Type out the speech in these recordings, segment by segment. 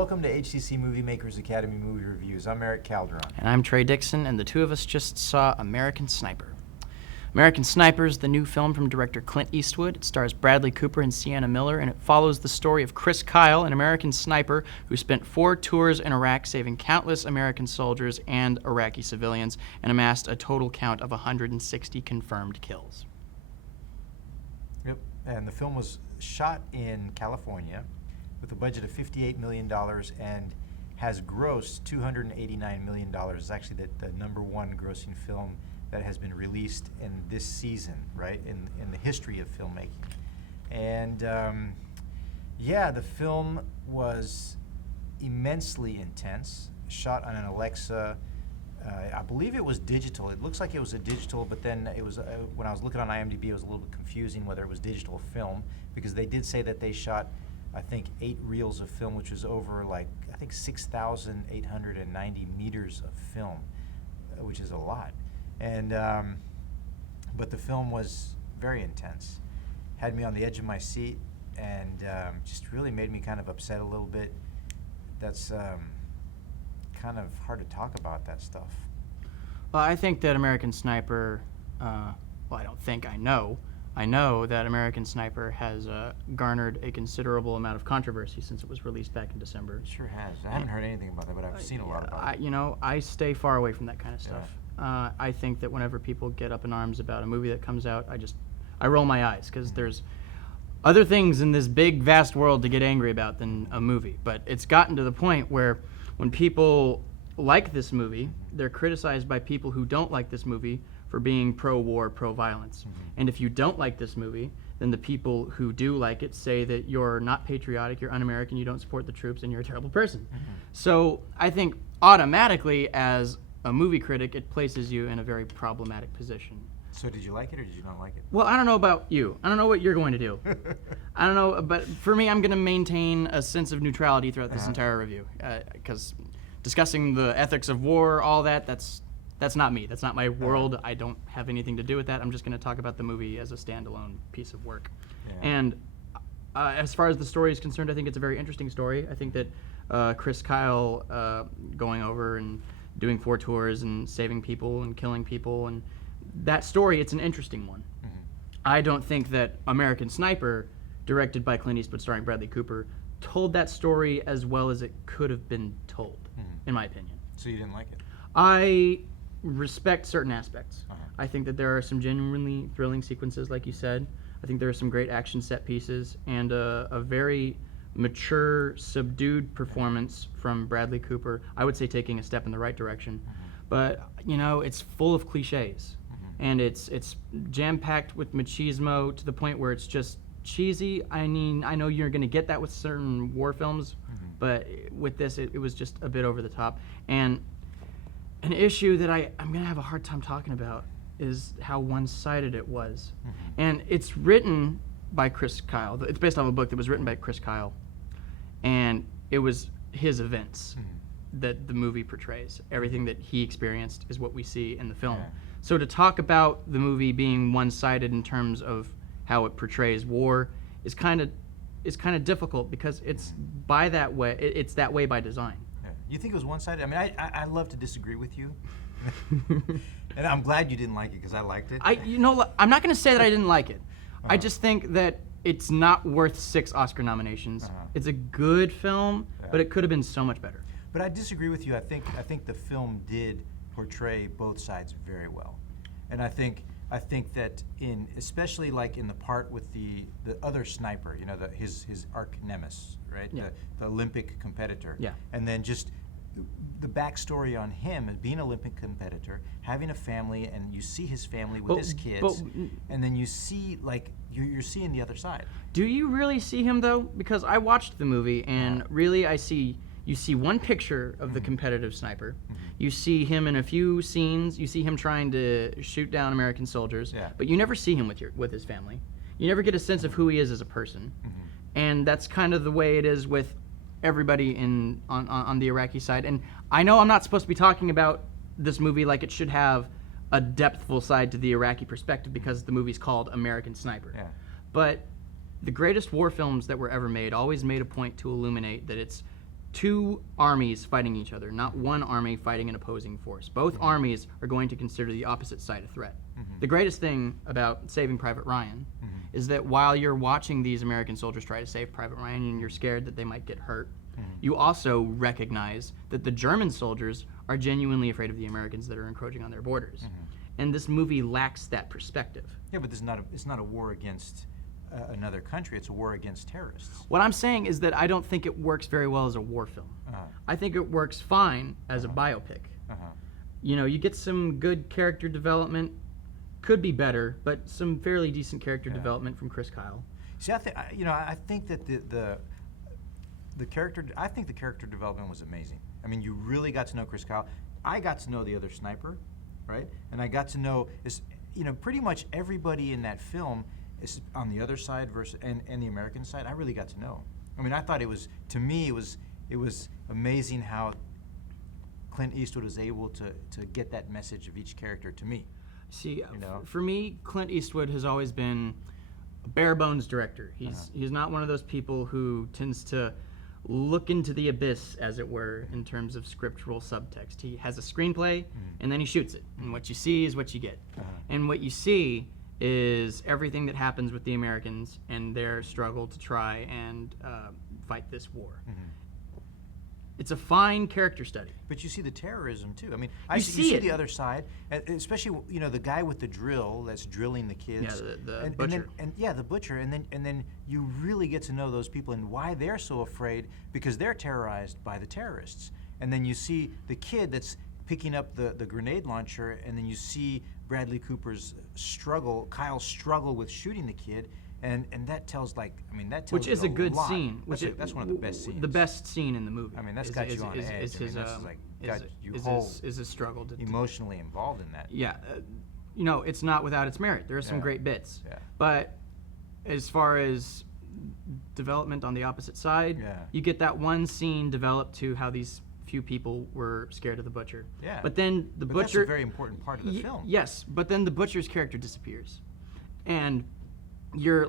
welcome to HCC MovieMakers Academy Movie Reviews. I'm Erik Calderon. And I'm Trey Dixon, and the two of us just saw American Sniper. American Sniper is the new film from director Clint Eastwood. It stars Bradley Cooper and Sienna Miller, and it follows the story of Chris Kyle, an American sniper who spent 4 tours in Iraq saving countless American soldiers and Iraqi civilians and amassed a total count of 160 confirmed kills. Yep, and the film was shot in California with a budget of $58 million and has grossed $289 million. It's actually the number one grossing film that has been released in this season, right, in the history of filmmaking. And yeah, the film was immensely intense, shot on an Alexa. I believe it was digital. It looks like it was a digital, but then it was, when I was looking on IMDb, it was a little bit confusing whether it was digital or film, because they did say that they shot, I think, 8 reels of film, which was over like, I think 6,890 meters of film, which is a lot. And, but the film was very intense, had me on the edge of my seat, and just really made me kind of upset a little bit. That's kind of hard to talk about that stuff. Well, I think that American Sniper, well, I don't think, I know that American Sniper has garnered a considerable amount of controversy since it was released back in December. It sure has. I haven't heard anything about that, but I've seen a lot about it. You know, I stay far away from that kind of stuff. Yeah. I think that whenever people get up in arms about a movie that comes out, I roll my eyes, because there's other things in this big, vast world to get angry about than a movie. But it's gotten to the point where when people like this movie, they're criticized by people who don't like this movie for being pro-war, pro-violence. And if you don't like this movie, then the people who do like it say that you're not patriotic, you're un-American, you don't support the troops, and you're a terrible person. So I think automatically, as a movie critic, it places you in a very problematic position. So did you like it or did you not like it? Well, I don't know about you. I don't know what you're going to do. I don't know, but for me, I'm going to maintain a sense of neutrality throughout this entire review, because discussing the ethics of war, all that, that's not me. That's not my world. I don't have anything to do with that. I'm just going to talk about the movie as a standalone piece of work. And as far as the story is concerned, I think it's a very interesting story. I think that Chris Kyle going over and doing 4 tours and saving people and killing people, and that story, it's an interesting one. I don't think that American Sniper, directed by Clint Eastwood starring Bradley Cooper, told that story as well as it could have been told, in my opinion. So you didn't like it? I respect certain aspects. I think that there are some genuinely thrilling sequences, like you said. I think there are some great action set pieces and a very mature, subdued performance from Bradley Cooper. I would say taking a step in the right direction. But, you know, it's full of cliches. And it's jam-packed with machismo to the point where it's just cheesy. I mean, I know you're going to get that with certain war films, but with this, it was just a bit over the top. And an issue that I'm going to have a hard time talking about is how one-sided it was. And it's written by Chris Kyle. It's based on a book that was written by Chris Kyle. And it was his events that the movie portrays. Everything that he experienced is what we see in the film. So to talk about the movie being one-sided in terms of how it portrays war is kind of difficult, because it's by that way. It's that way by design. You think it was one-sided? I mean, I love to disagree with you, and I'm glad you didn't like it, because I liked it. You know, I'm not going to say that I didn't like it. I just think that it's not worth 6 Oscar nominations. It's a good film, but it could have been so much better. But I disagree with you. I think the film did portray both sides very well, and I think that especially like in the part with the other sniper, you know, his arch nemesis, right? The Olympic competitor. And then just the backstory on him as being an Olympic competitor, having a family, and you see his family with his kids, and then you see, like, you're seeing the other side. Do you really see him, though? Because I watched the movie, and really you see one picture of the competitive sniper. You see him in a few scenes. You see him trying to shoot down American soldiers, but you never see him with his family. You never get a sense of who he is as a person. And that's kind of the way it is with everybody on the Iraqi side. And I know I'm not supposed to be talking about this movie like it should have a depthful side to the Iraqi perspective, because the movie's called American Sniper. But the greatest war films that were ever made always made a point to illuminate that it's two armies fighting each other, not one army fighting an opposing force. Both armies are going to consider the opposite side a threat. The greatest thing about Saving Private Ryan is that while you're watching these American soldiers try to save Private Ryan and you're scared that they might get hurt, you also recognize that the German soldiers are genuinely afraid of the Americans that are encroaching on their borders. And this movie lacks that perspective. Yeah, but it's not a war against another country. It's a war against terrorists. What I'm saying is that I don't think it works very well as a war film. I think it works fine as a biopic. You know, you get some good character development, could be better, but some fairly decent character development from Chris Kyle. See, I think that the character development was amazing. I mean, you really got to know Chris Kyle. I got to know the other sniper, right? And I got to know pretty much everybody in that film is on the other side and the American side. I really got to know. I mean, I thought it was amazing how Clint Eastwood was able to get that message of each character to me. See, for me, Clint Eastwood has always been a bare bones director. He's not one of those people who tends to look into the abyss, as it were, in terms of scriptural subtext. He has a screenplay, and then he shoots it. And what you see is what you get. And what you see is everything that happens with the Americans and their struggle to try and fight this war. It's a fine character study. But you see the terrorism too. I mean, you see the other side, especially the guy with the drill that's drilling the kids. Yeah, the butcher. The butcher, and then you really get to know those people and why they're so afraid, because they're terrorized by the terrorists. And then you see the kid that's picking up the grenade launcher, and then you see Bradley Cooper's struggle, Kyle's struggle with shooting the kid. And that tells which is a good lot. scene. That's one of the best scenes. The best scene in the movie. I mean, that's got you on edge. Is his struggle to emotionally involved in that. Yeah, it's not without its merit. There are some great bits. Yeah. But as far as development on the opposite side, you get that one scene developed to how these few people were scared of the butcher. Yeah. But then the butcher. That's a very important part of the film. Yes, but then the butcher's character disappears, and you're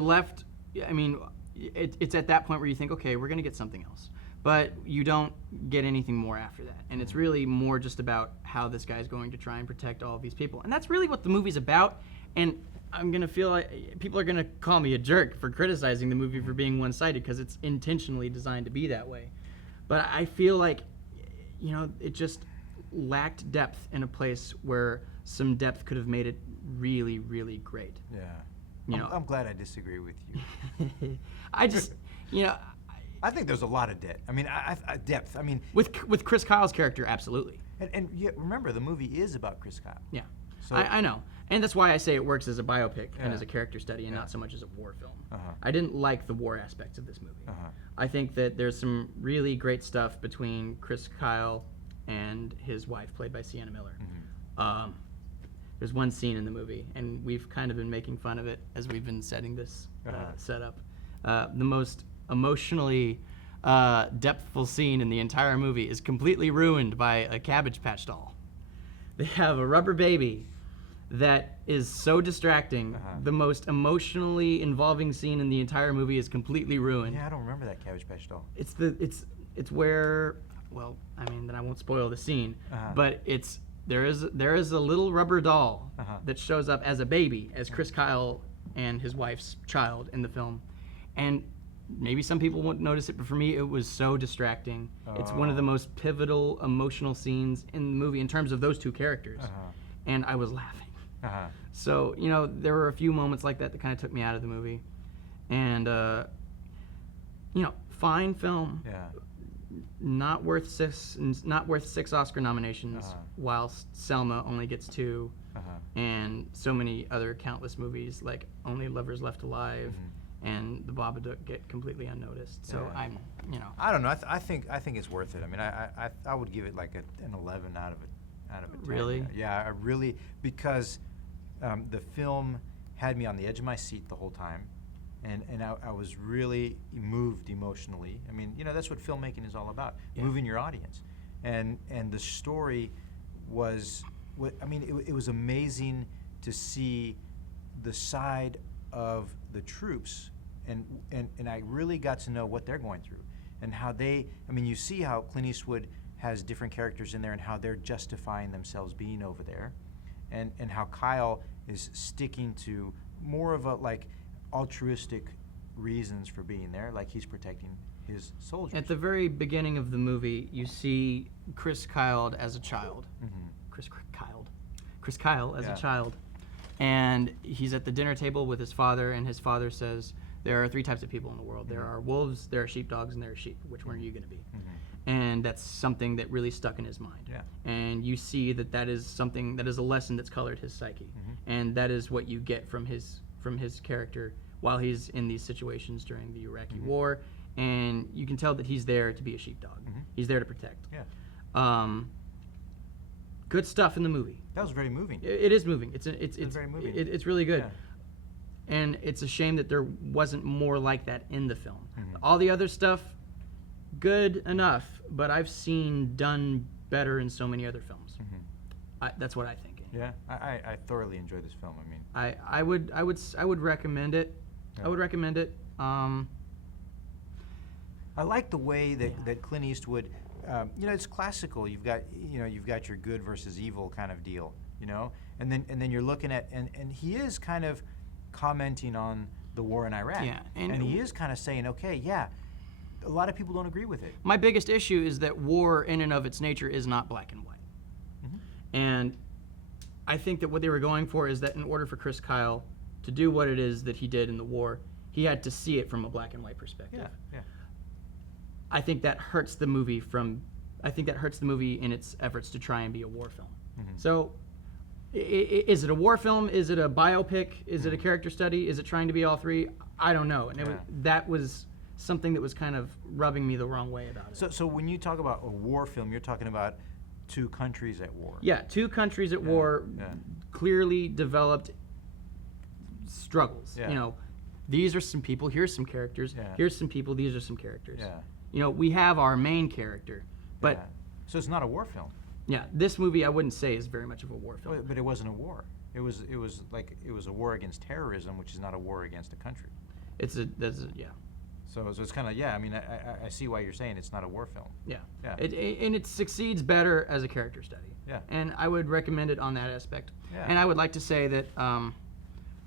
left. I mean, it's at that point where you think, okay, we're gonna get something else, but you don't get anything more after that, and it's really more just about how this guy's going to try and protect all of these people, and that's really what the movie's about. And I'm gonna feel like people are gonna call me a jerk for criticizing the movie for being one-sided, because it's intentionally designed to be that way. But I feel like, it just lacked depth in a place where some depth could have made it really, really great. Yeah. I'm glad I disagree with you. I just, I think there's a lot of depth. I mean, depth. I mean, with Chris Kyle's character, absolutely. And yet, remember, the movie is about Chris Kyle. Yeah, so I know, and that's why I say it works as a biopic and as a character study, and not so much as a war film. I didn't like the war aspects of this movie. I think that there's some really great stuff between Chris Kyle and his wife, played by Sienna Miller. There's one scene in the movie, and we've kind of been making fun of it as we've been setting this setup. The most emotionally depthful scene in the entire movie is completely ruined by a Cabbage Patch doll. They have a rubber baby that is so distracting. The most emotionally involving scene in the entire movie is completely ruined. Yeah, I don't remember that Cabbage Patch doll. It's where, well, I mean, then I won't spoil the scene, but there is a little rubber doll that shows up as a baby, as Chris Kyle and his wife's child in the film. And maybe some people won't notice it, but for me, it was so distracting. It's one of the most pivotal, emotional scenes in the movie in terms of those two characters. And I was laughing. So, there were a few moments like that kind of took me out of the movie. And, fine film. Yeah. Not worth six Oscar nominations, whilst Selma only gets 2, and so many other countless movies like Only Lovers Left Alive and The Babadook get completely unnoticed. So I'm, I don't know. I think it's worth it. I mean, I would give it like an 11 out of a 10. Really? Yeah, I really, because the film had me on the edge of my seat the whole time. And I was really moved emotionally. I mean, that's what filmmaking is all about, moving your audience. And the story was, it was amazing to see the side of the troops, and I really got to know what they're going through. and how you see how Clint Eastwood has different characters in there and how they're justifying themselves being over there, and how Kyle is sticking to more of a like altruistic reasons for being there, like he's protecting his soldiers. At the very beginning of the movie, you see Chris Kyle as a child. Mm-hmm. Chris Kyle as a child. And he's at the dinner table with his father, and his father says, there are 3 types of people in the world. There are wolves, there are sheepdogs, and there are sheep. Which one are you going to be? Mm-hmm. And that's something that really stuck in his mind. Yeah. And you see that is something, that is a lesson that's colored his psyche. Mm-hmm. And that is what you get from his character while he's in these situations during the Iraqi mm-hmm. war. And you can tell that he's there to be a sheepdog. Mm-hmm. He's there to protect. Yeah. Good stuff in the movie. That was very moving. It is moving. It's very moving. It's really good. Yeah. And it's a shame that there wasn't more like that in the film. Mm-hmm. All the other stuff, good enough, but I've seen done better in so many other films. Mm-hmm. That's what I think. Yeah, I thoroughly enjoyed this film. I mean, I would recommend it. Yeah. I would recommend it. I like the way that Clint Eastwood, it's classical. You've got your good versus evil kind of deal, and then you're looking at and he is kind of commenting on the war in Iraq, and he is kind of saying, okay, yeah, a lot of people don't agree with it. My biggest issue is that war, in and of its nature, is not black and white, mm-hmm. and I think that what they were going for is that in order for Chris Kyle to do what it is that he did in the war, he had to see it from a black and white perspective. Yeah. I think that hurts the movie in its efforts to try and be a war film. Mm-hmm. So, is it a war film? Is it a biopic? Is it a character study? Is it trying to be all 3? I don't know. And that was something that was kind of rubbing me the wrong way about it. So when you talk about a war film, you're talking about 2 countries at war. Yeah, 2 countries at war, clearly developed struggles. Yeah. These are some people. Here's some characters. Yeah. Here's some people. These are some characters. Yeah. We have our main character, but so it's not a war film. Yeah, this movie I wouldn't say is very much of a war film. But it wasn't a war. It was a war against terrorism, which is not a war against a country. So it's kind of I see why you're saying it's not a war film. Yeah. And it succeeds better as a character study. Yeah. And I would recommend it on that aspect. Yeah. And I would like to say that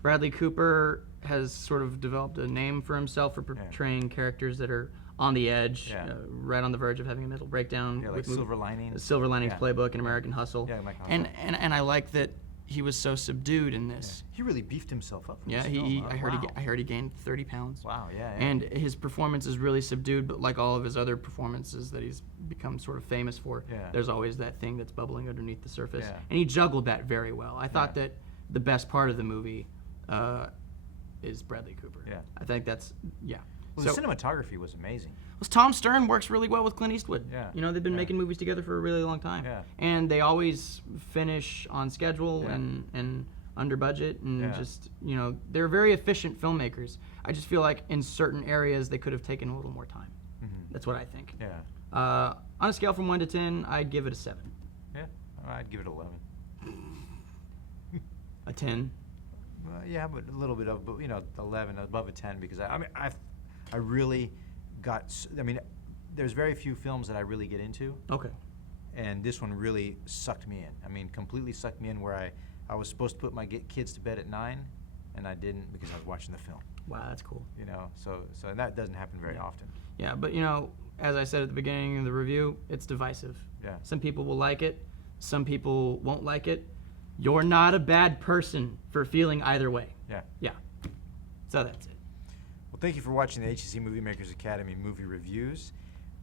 Bradley Cooper has sort of developed a name for himself for portraying characters that are on the edge, right on the verge of having a mental breakdown. Yeah, like Silver Linings. Silver Linings Playbook and American Hustle. Yeah, and I like that he was so subdued in this. Yeah. He really beefed himself up. I heard he gained 30 pounds. Wow, yeah. And his performance is really subdued, but like all of his other performances that he's become sort of famous for, there's always that thing that's bubbling underneath the surface. Yeah. And he juggled that very well. I thought that the best part of the movie is Bradley Cooper. Yeah. I think that's, Well, the cinematography was amazing. Well, Tom Stern works really well with Clint Eastwood. Yeah. They've been making movies together for a really long time. Yeah. And they always finish on schedule and under budget and just, they're very efficient filmmakers. I just feel like in certain areas they could have taken a little more time. Mm-hmm. That's what I think. Yeah. On a scale from 1 to 10, I'd give it a 7. Yeah. I'd give it 11. A 10? But a little bit of, 11 above a 10 because I really got. There's very few films that I really get into. Okay. And this one really sucked me in. Completely sucked me in. Where I was supposed to put my kids to bed at 9, and I didn't because I was watching the film. Wow, that's cool. So that doesn't happen very often. Yeah, but as I said at the beginning of the review, it's divisive. Yeah. Some people will like it. Some people won't like it. You're not a bad person for feeling either way. Yeah. Yeah. So that's it. Well, thank you for watching the HCC MovieMakers Academy movie reviews.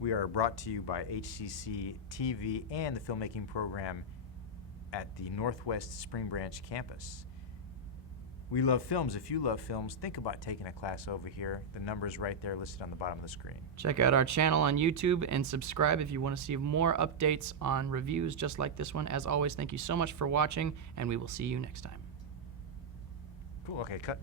We are brought to you by HCC TV and the filmmaking program at the Northwest Spring Branch campus. We love films. If you love films, think about taking a class over here. The number is right there listed on the bottom of the screen. Check out our channel on YouTube and subscribe if you want to see more updates on reviews just like this one. As always, thank you so much for watching, and we will see you next time. Cool. Okay, cut.